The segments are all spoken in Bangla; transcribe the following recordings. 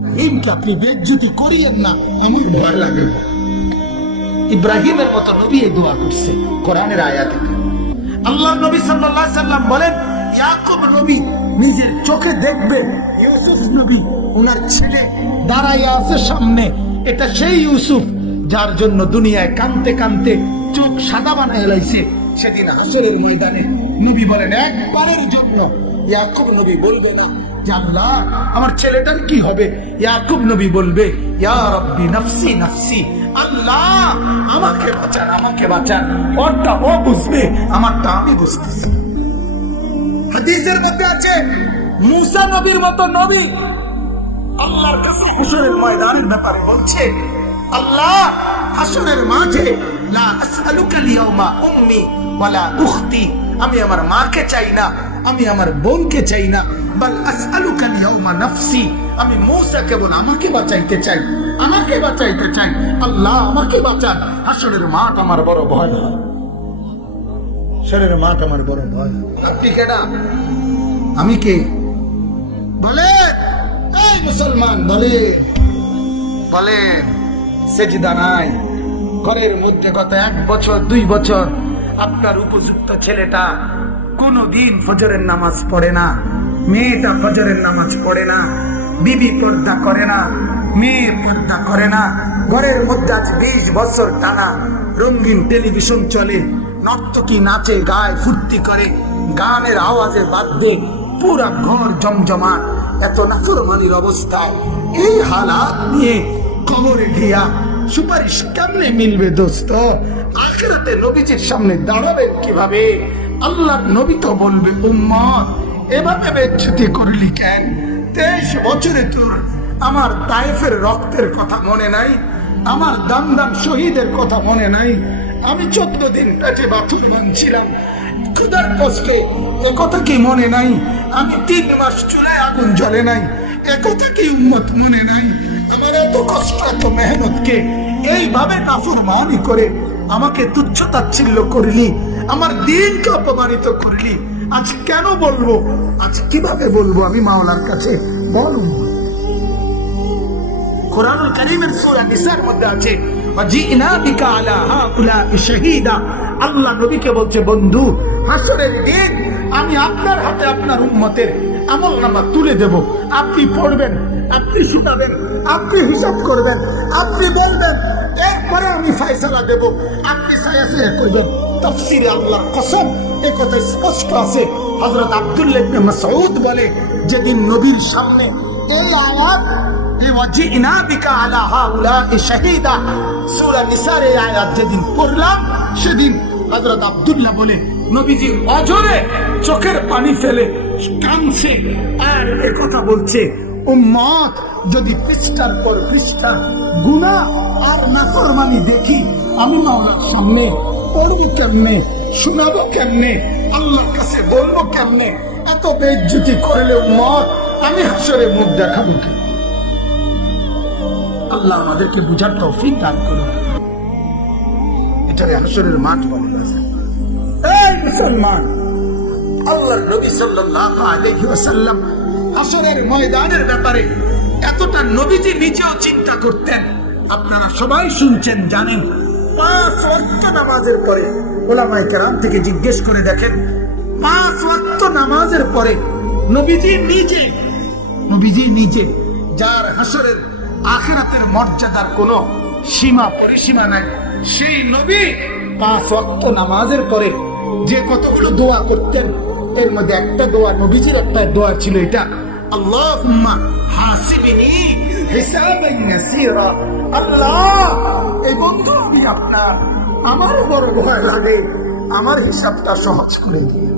ইব্রাহিমকে আপনি বেজ্জতি করিয়েন না, আমার ভয় লাগে। ইব্রাহিমের মতো নবী এই দোয়া করছে কোরআনের আয়াতে। আল্লাহ নবী সাল্লাল্লাহু আলাইহি সাল্লাম বলেন, ইয়াকুব নবী নিজের চোখে দেখবে ইউসুফ নবী ওনার ছেলে দাঁড়াইয়া আছে সামনে। এটা সেই ইউসুফ যার জন্য দুনিয়ায় কাঁদতে কাঁদতে চোখ সাদা বানায় লাইছে। সেদিন হাসরের ময়দানে নবী বলেন, একবারের জন্য ইয়াকুব নবী বলবে না যে আল্লাহ আমার ছেলেটার কি হবে। ইয়াকুব নবী বলবে, ইয়া রাব্বি নাফসি নাফসি, আল্লাহ আমাকে বাঁচান, আমাকে বাঁচান। ওরটা ও বুঝবে, আমারটা আমি বুঝতেছি। হাদিসের মধ্যে আছে মুসা নবীর মতো নবী আল্লাহর কাছে হাসরের ময়দানের ব্যাপারে বলছে, আল্লাহ হাসরের মাঠে লা আসআলুকা আল-ইয়াওমা উম্মি ওয়ালা উখতি, আমি আমার মাকে চাই না, আমি আমার বোনকে চাই না, বাল আসআলুকা আল-ইয়াওমা নাফসি, আমি মুসা কেবল আমাকে বাঁচাইতে চাই, আমাকে বাঁচাইতে চাই। আল্লাহ আমাকে বাঁচান। হাসরের মাঠ আমার বড় ভয় হয়, হাসরের মাঠ আমার বড় ভয়। আপনি কেডা? আমি কে? বলে এই মুসলমান, বলে বলে সেজদা নাই ঘরের মধ্যে গত 1 বছর 2 বছর আপনার উপযুক্ত ছেলেটা কোনদিন ফজরের নামাজ পড়ে না, মেয়েটা ফজরের নামাজ পড়ে না, বিবি পর্দা করে না, মেয়ে পর্দা করে না। ঘরের মধ্যে আজ 20 বছর টানা রঙিন টেলিভিশন চলে, নর্তকী নাচে গায় ফুর্তি করে, গানের আওয়াজে বাদ্যে পুরা ঘর জমজমাট। এত নাফরমানির অবস্থায় এই হালাত নিয়ে কবরে গিয়া সুপারিশ কেমনে মিলবে দোস্ত? আখিরাতে নবীজির সামনে দাঁড়াবেন কিভাবে? আল্লাহর নবী তো বলবে, উম্মত এভাবে বেজ্জতি করলি কেন? 23 বছরে তোর আমার তায়েফের রক্তের কথা মনে নাই? আমার দাম দাম শহীদের কথা মনে নাই? আমি 14 দিন পেটে বাথুর বানছিলাম ক্ষুধার কষ্টে, একথা কি মনে নাই? আমি 3 মাস চুলায় আগুন জ্বলে নাই, একথা কি উম্মত মনে নাই? আমার এত কষ্ট এত মেহনতকে এইভাবে নাফরমানি করে আমাকে তুচ্ছ তাচ্ছিল্য করলি, আমার দিনকে অপমানিত করলি। আজ কেন বলবো? আজ কিভাবে বলবো আমি মাওলার কাছে? বলুন। কুরআনুল কারীমের সূরা নিসার মধ্যে আছে, ওয়াজিনা বিকা আলা হাউলা'i শাহীদা। আল্লাহ নবীকে বলছে, বন্ধু হাসরের দিন আমি আপনার হাতে আপনার উম্মতের আমলনামা তুলে দেব। আপনি পড়বেন, আপনি শোনাবেন, আপনি হিসাব করবেন, আপনি বলবেন, এরপরে আমি ফয়সালা দেব। আপনি সায়াসে করবেন। তাফসীরে আল্লাহর কসম এই কথা স্পষ্ট আছে। হযরত আব্দুল্লাহ ইবনে মাসউদ বলে, যেদিন নবীর সামনে এই আয়াত ওয়াজিনা বিকা আলা হাউলা'i শাহীদা সূরা নিসার এই আয়াত যেদিন পড়লাম, সেদিন হযরত আব্দুল্লাহ বলে, নবীজি অঝরে চোখের পানি ফেলে কাঁদছে আর একথা বলছে, উম্মত যদি পৃষ্ঠার পর পৃষ্ঠা গুনাহ আর নাফরমানি দেখি, আমি মাওলার সামনে পড়বো কেমনে, শোনাবো কেমনে, আল্লাহর কাছে বলবো কেমনে? এত বেইজ্জতি করলে উম্মত আমি হাসরে মুখ দেখাবো কি? আল্লাহ আমাদেরকে বুঝার তৌফিক দান করুন। এটাকে হাসরের মাঠ বলে। এই মুসলমান, আল্লাহর নবী সাল্লাল্লাহু আলাইহি ওয়াসাল্লাম হাসরের ময়দানের ব্যাপারে এতটা নবীজি নিজেও চিন্তা করতেন। আপনারা সবাই শুনছেন, জানেন। 5 ওয়াক্ত নামাজের পরে উলামায়ে কেরাম থেকে জিজ্ঞেস করে দেখেন, 5 ওয়াক্ত নামাজের পরে নবীজি নিজে যার হাসরের আখিরাতের মর্যাদার কোনো সীমা পরিসীমা নাই, সেই নবী 5 ওয়াক্ত নামাজের পরে যে কতগুলো দোয়া করতেন, এর মধ্যে একটা দোয়া, নবীজির একটা দোয়া ছিল এটা, আল্লাহুম্মা হাসিবনি হিসাবান ইয়াসীরা। আল্লাহ এই বন্ধু আমি আপনার, আমার বড় ভয় লাগে, আমার হিসাবটা সহজ করে দিন।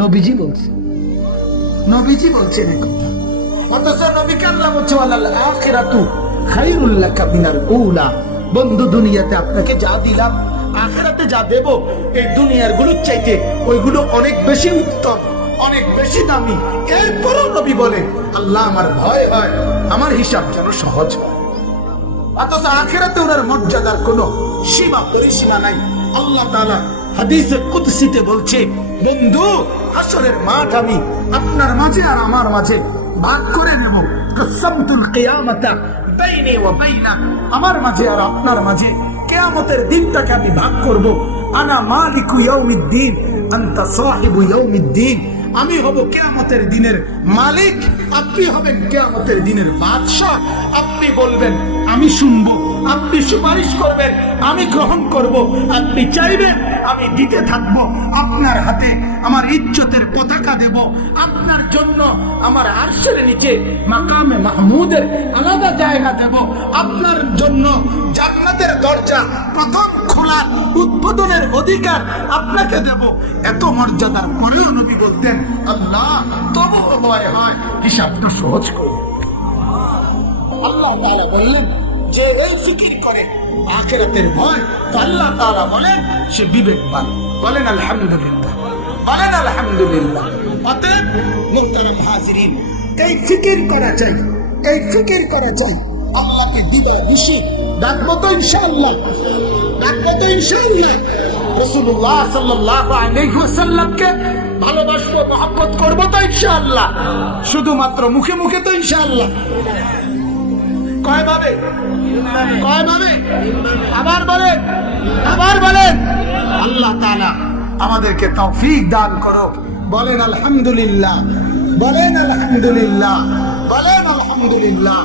নবীজি বলছেন এই কথা। অথচ নবীকে আল্লাহ বলছে, ওয়ালাল আখিরাতু খায়রুল লাকা মিনাল উলা। বন্ধু দুনিয়াতে আপনাকে যা দিলাম, আখিরাতে যা দেব, এই দুনিয়ার গুলোর চাইতে ওইগুলো অনেক বেশি উত্তম, অনেক বেশি দামি। এরপরও নবী বলে, আল্লাহ আমার ভয় হয় আমার হিসাব যেন সহজ হয়। অথচ আখিরাতে ওনার মর্যাদার কোনো সীমা পরিসীমা নাই। আল্লাহ তাআলা হাদিসে কুদসিতে বলছে, বন্ধু হাসরের মাঠ আমি আপনার মাঝে আর আমার মাঝে ভাগ করে নেব। কাসামতুল কিয়ামাতা বাইনি ওয়া বাইনা, আমার মাঝে আর আপনার মাঝে কিয়ামতের দিনটাকে আমি ভাগ করব। আনা মালিকু ইয়াউমিদ্দিন আনতা সাহিবু ইয়াউমিদ্দিন, আমি হব কিয়ামতের দিনের মালিক, আপনি হবেন কিয়ামতের দিনের বাদশা। আপনি বলবেন আমি শুনবো, আপনি সুপারিশ করবেন আমি গ্রহণ করব, আপনি চাইবেন আমি দিতে থাকব। আপনার হাতে আমার ইজ্জতের পতাকা দেব, আপনার জন্য আমার আরশের নিচে মাকামে মাহমুদের আলাদা জায়গা দেব, আপনার জন্য জান্নাতের দরজা প্রথম খোলার উদ্বোধনের অধিকার আপনাকে দেব। এত মর্যাদার পরেও নবী বলতেন আল্লাহ তবুও ভয় হয় হিসাবটা সহজ করে। আল্লাহ তাআলা বললেন যে এই ফিকির করে আখিরাতের ভয়, তো আল্লাহ তাআলা বলেন সে বিবেকবান। বলেন আলহামদুলিল্লাহ, বলেন আলহামদুলিল্লাহ। অতএব মুহতারাম হাজিরিন, এই ফিকির করা চাই, এই ফিকির করা চাই। আল্লাহকে দিবা নিশি ডাকবো তো ইনশাআল্লাহ, ডাকবো তো ইনশাআল্লাহ। রাসূলুল্লাহ সাল্লাল্লাহু আলাইহি ওয়াসাল্লামকে ভালোবাসবো, মহব্বত করবো তো ইনশাআল্লাহ। শুধুমাত্র মুখে মুখে তো ইনশাআল্লাহ। কয় ভাবে? কয় ভাবে? আবার বলেন, আবার বলেন। আল্লাহ তাআলা আমাদেরকে তৌফিক দান করো। বলেন আলহামদুলিল্লাহ, বলেন আলহামদুলিল্লাহ, বলেন আলহামদুলিল্লাহ।